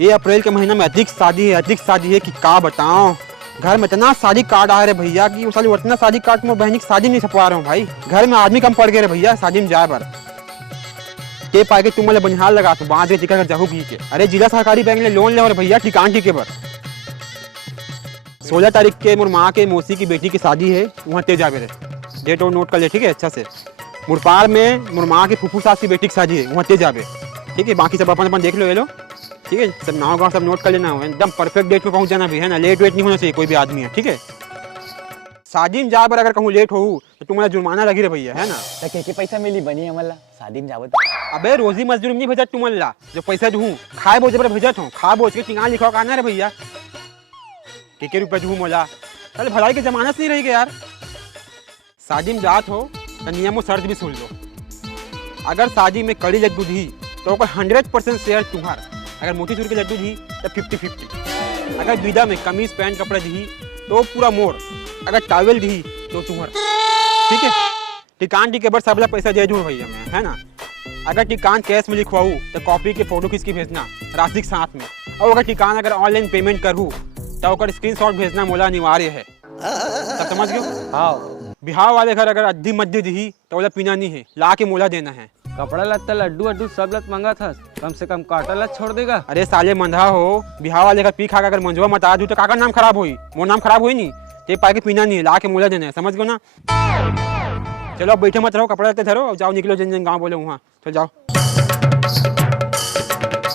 ये अप्रैल के महीने में अधिक शादी है कि का बताऊं। घर में इतना शादी कार्ड आ रहे भैया कि वो साली उतना शादी कार्ड में बहनी की शादी नहीं छपवा रहा हूँ भाई। घर में आदमी कम पड़ गए रे भैया शादी में जाए पर के पाए के तुम वाले बनिहाल लगा तू बांध के टिका जाहू घी के। अरे जिला सहकारी बैंक ने लोन ले और भैया ठिकान टिके पर 16 तारीख के मोर माँ के मौसी की बेटी की शादी है, वहाँ ते जावे रे। डेट और नोट कर ले ठीक है अच्छा से। मुरपार में मोर माँ के फूफू सास की बेटी की शादी है, वहाँ ते जावे ठीक है। बाकी सब अपन अपन देख लो ये लो ठीक है। सब नाव गाँव सब नोट कर लेना, एकदम परफेक्ट डेट पे पहुँच जाना भी है ना। लेट वेट नहीं होना चाहिए कोई भी आदमी है ठीक है। शादी में जा पर अगर कहूँ लेट हो तो तुम्हारा जुर्माना लगी रे भैया है ना। के पैसा मिली बनी हमला शादी में जावत। अबे रोजी मजदूर नहीं भेजत तुम्हारा जो पैसा दूँ खाए बोझ पर भेजत हूँ। खा बोझ के टिंगा लिखा कहना रे भैया के रुपये दूँ मोला। अरे भलाई के जमाना से नहीं रही यार। शादी में जात हो तो नियम और शर्त भी सुन लो। अगर शादी में कड़ी लड्डू दी तो 100% शेयर तुम्हारा। अगर मोती चूर के लड्डू दी तो 50-50। अगर विदा में कमीज पैंट कपड़ा दी तो पूरा मोड़। अगर टावल दी तो तुम्हारा ठीक है। टिकान टिके पर सबला पैसा दे दूँ भैया मैं है ना। अगर टिकान कैश में लिखवाऊँ तो कॉपी के फोटो खींच के भेजना राशि के साथ में। और अगर टिकान अगर ऑनलाइन पेमेंट करूँ तो स्क्रीनशॉट भेजना मोला अनिवार्य है। सब समझ गयो। हाँ बिहार वाले घर अगर अद्धी मध्य दी तो बोला पीना नहीं है, ला के मोला देना है। कपड़ा लत्ता लड्डू अड्डू सब लत मंगा था, कम से कम काटा लत छोड़ देगा। अरे साले मंधा हो, बिहार वाले घर पी खा अगर मंजवा मत आ दू तो काका नाम खराब हुई, मोर नाम खराब हुई नहीं। ते पाए के पीना नहीं है, ला के मोला देना है, समझ गयो ना। चलो अब बैठे मत रहो, कपड़ा लत्ते धरो, जाओ निकलो जन जन गाँव बोले वहाँ, चल जाओ।